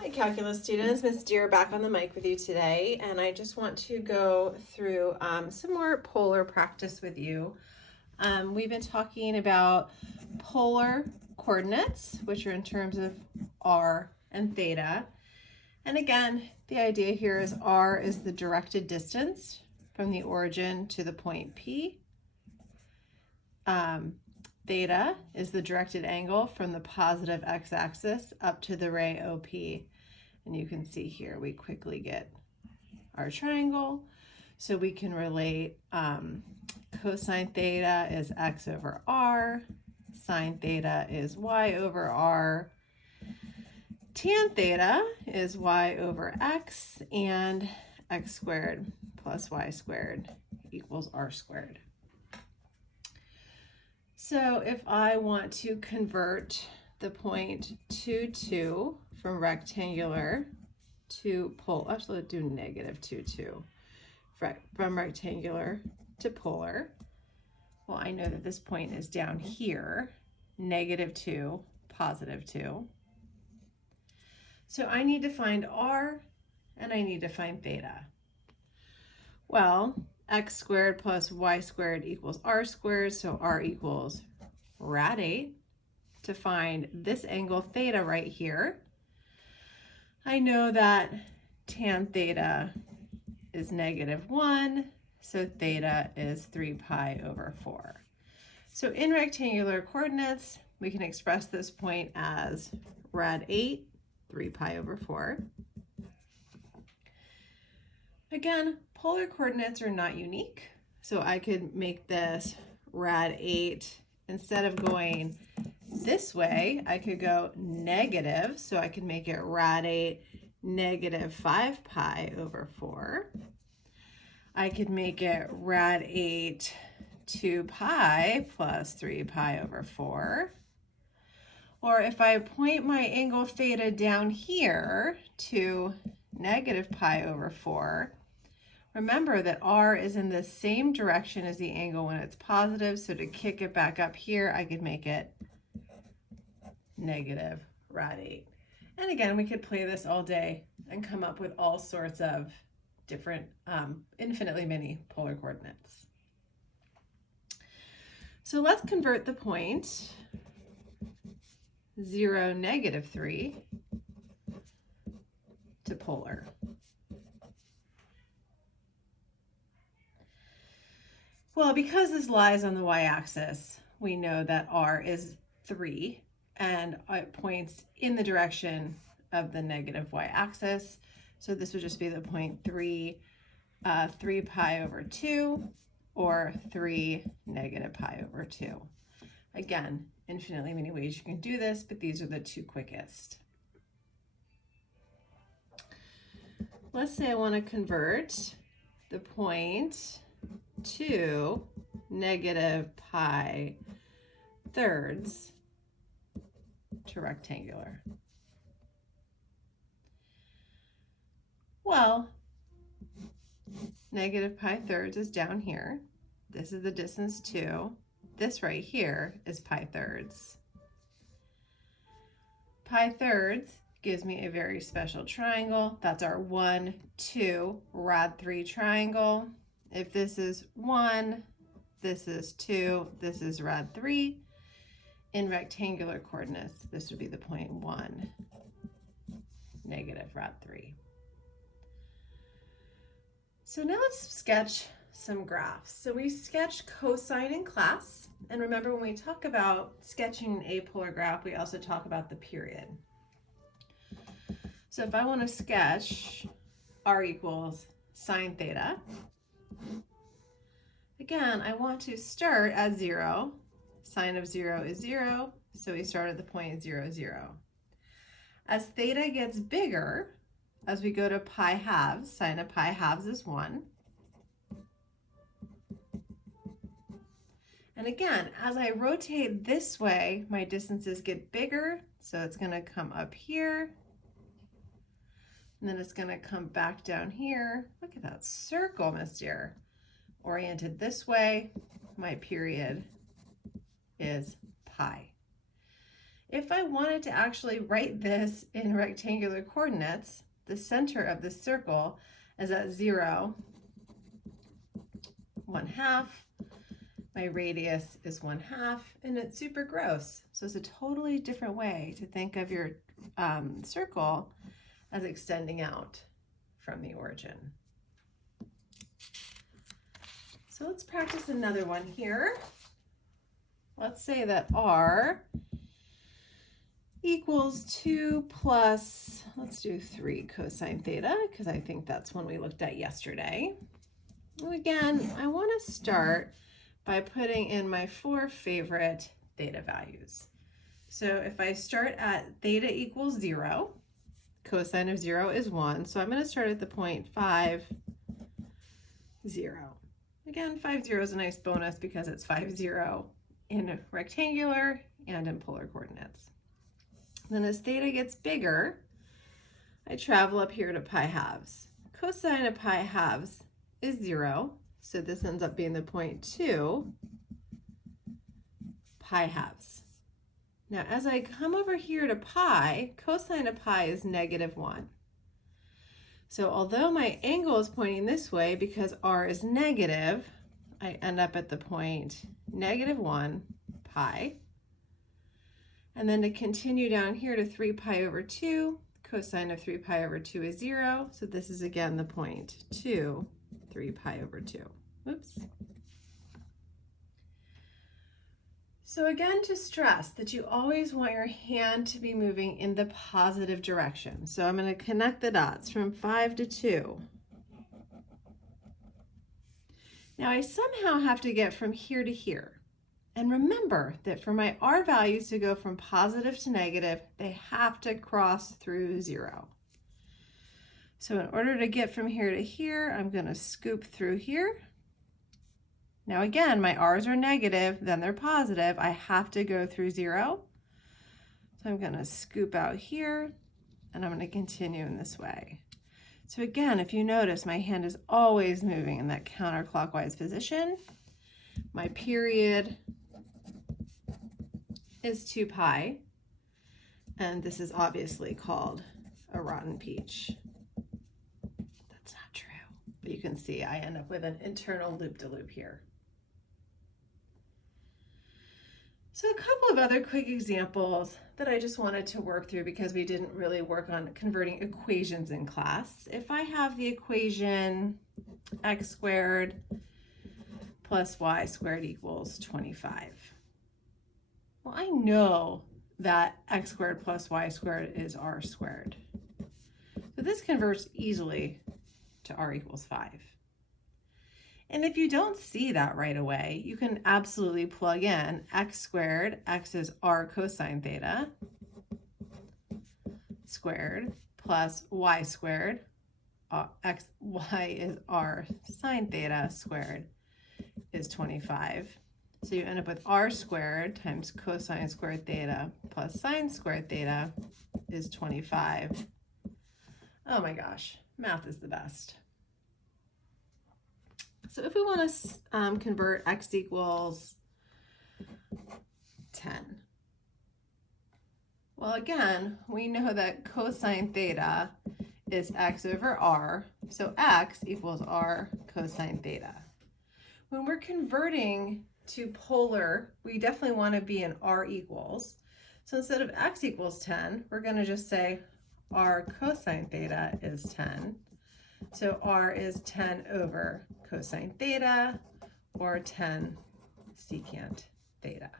Hi, calculus students. Ms. Deer back on the mic with you today, and I just want to go through some more polar practice with you. We've been talking about polar coordinates, which are in terms of r and theta. And again, the idea here is r is the directed distance from the origin to the point P. Theta is the directed angle from the positive x-axis up to the ray OP. And you can see here we quickly get our triangle. So we can relate cosine theta is x over r, sine theta is y over r, tan theta is y over x, and x squared plus y squared equals r squared. So if I want to convert the point 2, 2 from rectangular to polar, actually let's do negative 2, 2, from rectangular to polar, well, I know that this point is down here, negative 2, positive 2. So I need to find r and I need to find theta. Well, x squared plus y squared equals r squared, so r equals rad 8. To find this angle theta right here, I know that tan theta is negative 1, so theta is 3 pi over 4. So in rectangular coordinates, we can express this point as rad 8, 3 pi over 4. Again, polar coordinates are not unique, so I could make this rad 8, instead of going this way, I could go negative, so I could make it rad 8 negative 5 pi over 4. I could make it rad 8 2 pi plus 3 pi over 4. Or if I point my angle theta down here to negative pi over 4, remember that r is in the same direction as the angle when it's positive, so to kick it back up here, I could make it negative rad 8. And again, we could play this all day and come up with all sorts of different, infinitely many polar coordinates. So let's convert the point 0, negative 3 to polar. Well, because this lies on the y-axis, we know that r is 3, and it points in the direction of the negative y-axis. So this would just be the point 3 pi over 2, or 3 negative pi over 2. Again, infinitely many ways you can do this, but these are the two quickest. Let's say I want to convert the point 2 negative pi thirds to rectangular. Well, negative pi thirds is down here. This is the distance 2. This right here is pi thirds. Pi thirds gives me a very special triangle. That's our 1, 2 rad 3 triangle. If this is 1, this is 2, this is rad 3. In rectangular coordinates, this would be the point 1, negative rad 3. So now let's sketch some graphs. So we sketched cosine in class, and remember when we talk about sketching an apolar graph, we also talk about the period. So if I want to sketch r equals sine theta, again, I want to start at 0. Sine of 0 is 0, so we start at the point 0, 0. As theta gets bigger, as we go to pi halves, sine of pi halves is 1. And again, as I rotate this way, my distances get bigger, so it's going to come up here, and then it's going to come back down here. Look at that circle, Miss Deer. Oriented this way, my period is pi. If I wanted to actually write this in rectangular coordinates, the center of the circle is at 0, 1/2. My radius is 1/2, and it's super gross. So it's a totally different way to think of your circle as extending out from the origin. So let's practice another one here. Let's say that r equals 2 plus, let's do 3 cosine theta, because I think that's one we looked at yesterday. And again, I want to start by putting in my 4 favorite theta values. So if I start at theta equals 0, cosine of 0 is 1, so I'm going to start at the point 5, 0. Again, 5, 0 is a nice bonus because it's 5, 0 in rectangular and in polar coordinates. Then as theta gets bigger, I travel up here to pi halves. Cosine of pi halves is 0, so this ends up being the point 2 pi halves. Now as I come over here to pi, cosine of pi is -1. So although my angle is pointing this way because r is negative, I end up at the point -1 pi. And then to continue down here to 3 pi over 2, cosine of 3 pi over 2 is 0. So this is again the point 2, 3 pi over 2. Oops. So again, to stress that you always want your hand to be moving in the positive direction. So I'm going to connect the dots from 5 to 2. Now I somehow have to get from here to here. And remember that for my r values to go from positive to negative, they have to cross through 0. So in order to get from here to here, I'm going to scoop through here. Now again, my r's are negative, then they're positive. I have to go through 0. So I'm going to scoop out here, and I'm going to continue in this way. So again, if you notice, my hand is always moving in that counterclockwise position. My period is 2 pi, and this is obviously called a rotten peach. That's not true, but you can see I end up with an internal loop-de-loop here. So a couple of other quick examples that I just wanted to work through because we didn't really work on converting equations in class. If I have the equation x squared plus y squared equals 25. Well, I know that x squared plus y squared is r squared. So this converts easily to r equals 5. And if you don't see that right away, you can absolutely plug in x squared, x is r cosine theta, squared, plus y squared, y is r sine theta squared, is 25. So you end up with r squared times cosine squared theta plus sine squared theta is 25. Oh my gosh, math is the best. So if we want to convert x equals 10, well again, we know that cosine theta is x over r, so x equals r cosine theta. When we're converting to polar, we definitely want to be in r equals. So instead of x equals 10, we're going to just say r cosine theta is 10. So r is 10 over cosine theta, or 10 secant theta.